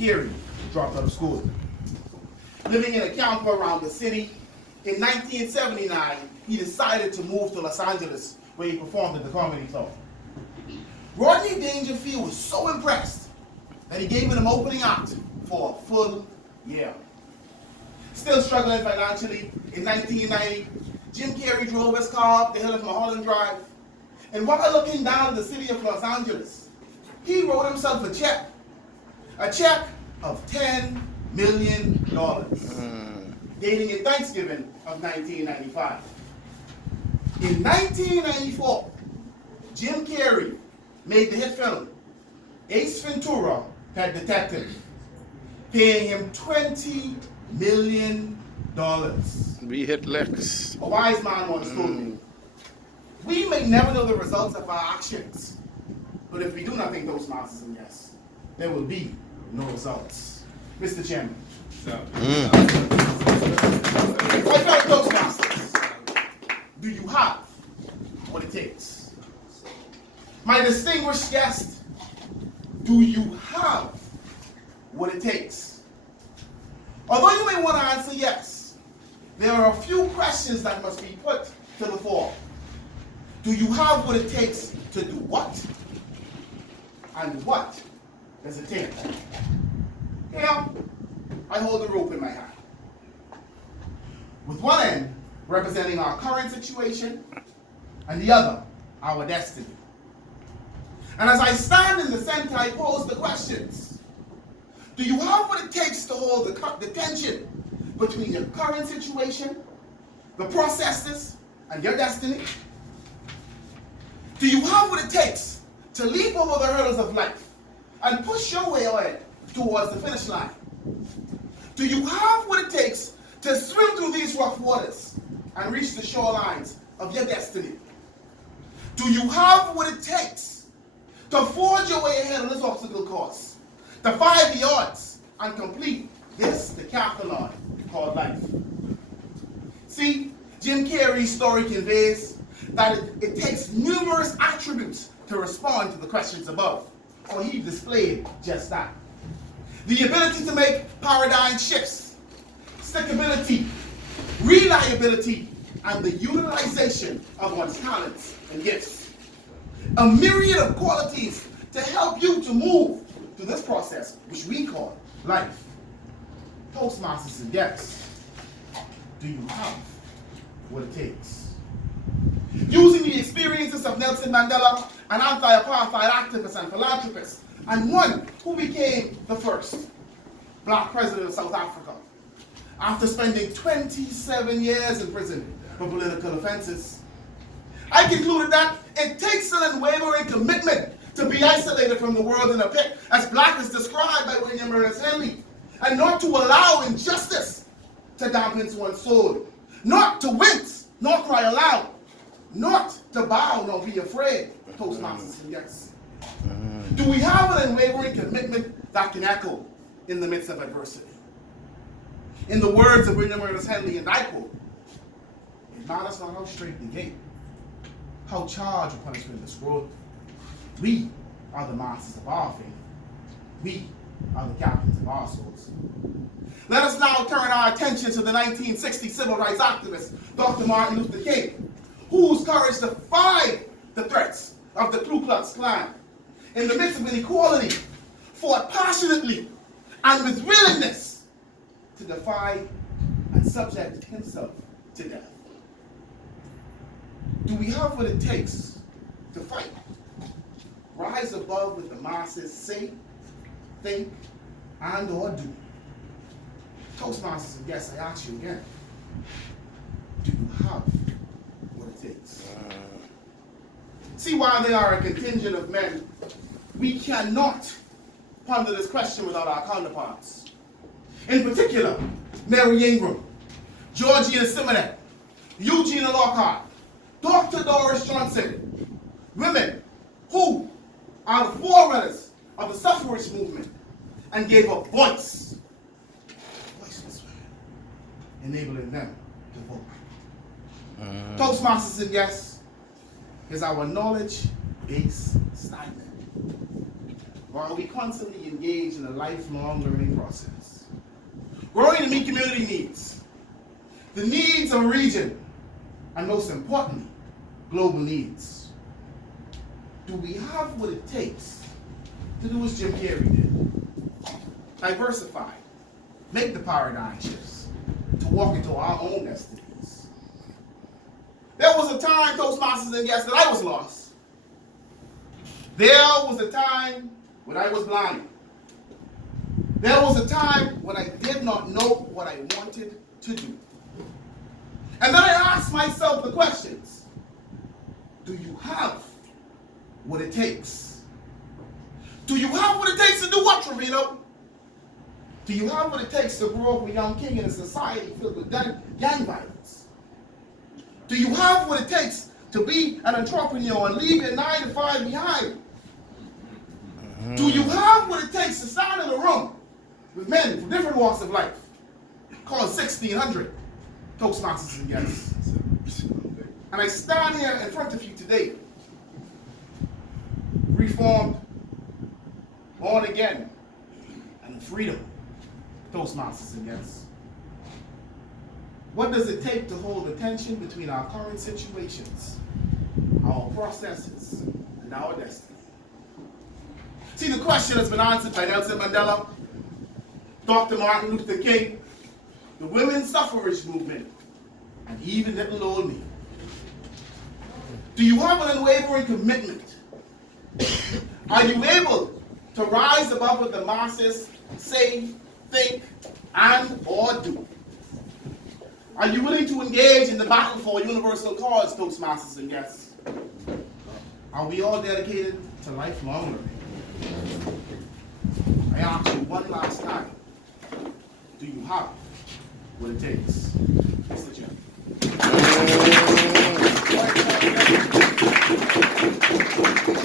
Carey dropped out of school. Living in a camper around the city, in 1979, he decided to move to Los Angeles, where he performed at the Comedy Club. Rodney Dangerfield was so impressed that he gave him an opening act for a full year. Still struggling financially, in 1990, Jim Carey drove his car up the hill of Mulholland Drive, and while looking down at the city of Los Angeles, he wrote himself a check of $10 million, dating in Thanksgiving of 1995. In 1994, Jim Carey made the hit film Ace Ventura, Pet Detective, paying him $20 million. We hit Lex. A wise man once told me, we may never know the results of our actions, but if we do nothing, Toastmasters and guests, there will be no results. Mr. Chairman. My fellow Toastmasters, do you have what it takes? My distinguished guest, do you have what it takes? Although you may want to answer yes, there are a few questions that must be put to the fore. Do you have what it takes to do what? And what does it take? Here, I hold the rope in my hand, with one end representing our current situation and the other our destiny. And as I stand in the center, I pose the questions. Do you have what it takes to hold the tension between your current situation, the processes, and your destiny? Do you have what it takes to leap over the hurdles of life and push your way ahead towards the finish line? Do you have what it takes to swim through these rough waters and reach the shorelines of your destiny? Do you have what it takes to forge your way ahead on this obstacle course, defy the odds, and complete this decathlon called life? See, Jim Carey's story conveys that it takes numerous attributes to respond to the questions above, for he displayed just that. The ability to make paradigm shifts, stickability, reliability, and the utilization of one's talents and gifts. A myriad of qualities to help you to move through this process, which we call life. Toastmasters and guests, do you have what it takes? Using the experiences of Nelson Mandela, an anti-apartheid activist and philanthropist, and one who became the first black president of South Africa, after spending 27 years in prison for political offenses, I concluded that it takes an unwavering commitment to be isolated from the world in a pit, as black is described by William Ernest Henley, and not to allow injustice to dampen one's soul, not to wince, nor cry aloud, not to bow nor be afraid, Toastmasters and guests. Do we have an unwavering commitment that can echo in the midst of adversity? In the words of William Ernest Henley, and I quote, "It matters not how straight the gate, how charged with punishment the scroll. We are the masters of our faith. We are the captains of our souls." Let us now turn our attention to the 1960 civil rights activist, Dr. Martin Luther King, whose courage defied the threats of the Ku Klux Klan. In the midst of inequality, fought passionately and with willingness to defy and subject himself to death. Do we have what it takes to fight? Rise above what the masses say, think, and or do. Toastmasters and guests, I ask you again, do you have what it takes? See, while there are a contingent of men, we cannot ponder this question without our counterparts. In particular, Mary Ingram, Georgia Simonet, Eugenia Lockhart, Dr. Doris Johnson, women who are the forerunners of the suffrage movement and gave a voiceless women, enabling them to vote. Toastmasters and guests is our knowledge-based statement. or are we constantly engaged in a lifelong learning process? Growing to meet community needs, the needs of a region, and most importantly, global needs. Do we have what it takes to do as Jim Carey did? Diversify, make the paradigm shifts, to walk into our own destinies. There was a time, Toastmasters and guests, that I was lost. There was a time when I was blind. There was a time when I did not know what I wanted to do. And then I asked myself the questions. Do you have what it takes? Do you have what it takes to do what, Trevino? Do you have what it takes to grow up a young king in a society filled with gang violence? Do you have what it takes to be an entrepreneur and leave your 9 to 5 behind? Do you have what it takes to stand in a room with men from different walks of life, called 1600 Toastmasters and guests? And I stand here in front of you today, reformed, born again, and freedom Toastmasters and guests. What does it take to hold the tension between our current situations, our processes, and our destiny? See, the question has been answered by Nelson Mandela, Dr. Martin Luther King, the women's suffrage movement, and even little old me. Do you have an unwavering commitment? Are you able to rise above what the masses say, think, and or do? Are you willing to engage in the battle for a universal cause, Toastmasters and guests? Are we all dedicated to lifelong learning? I ask you one last time, do you have what it takes? Mr. Chairman.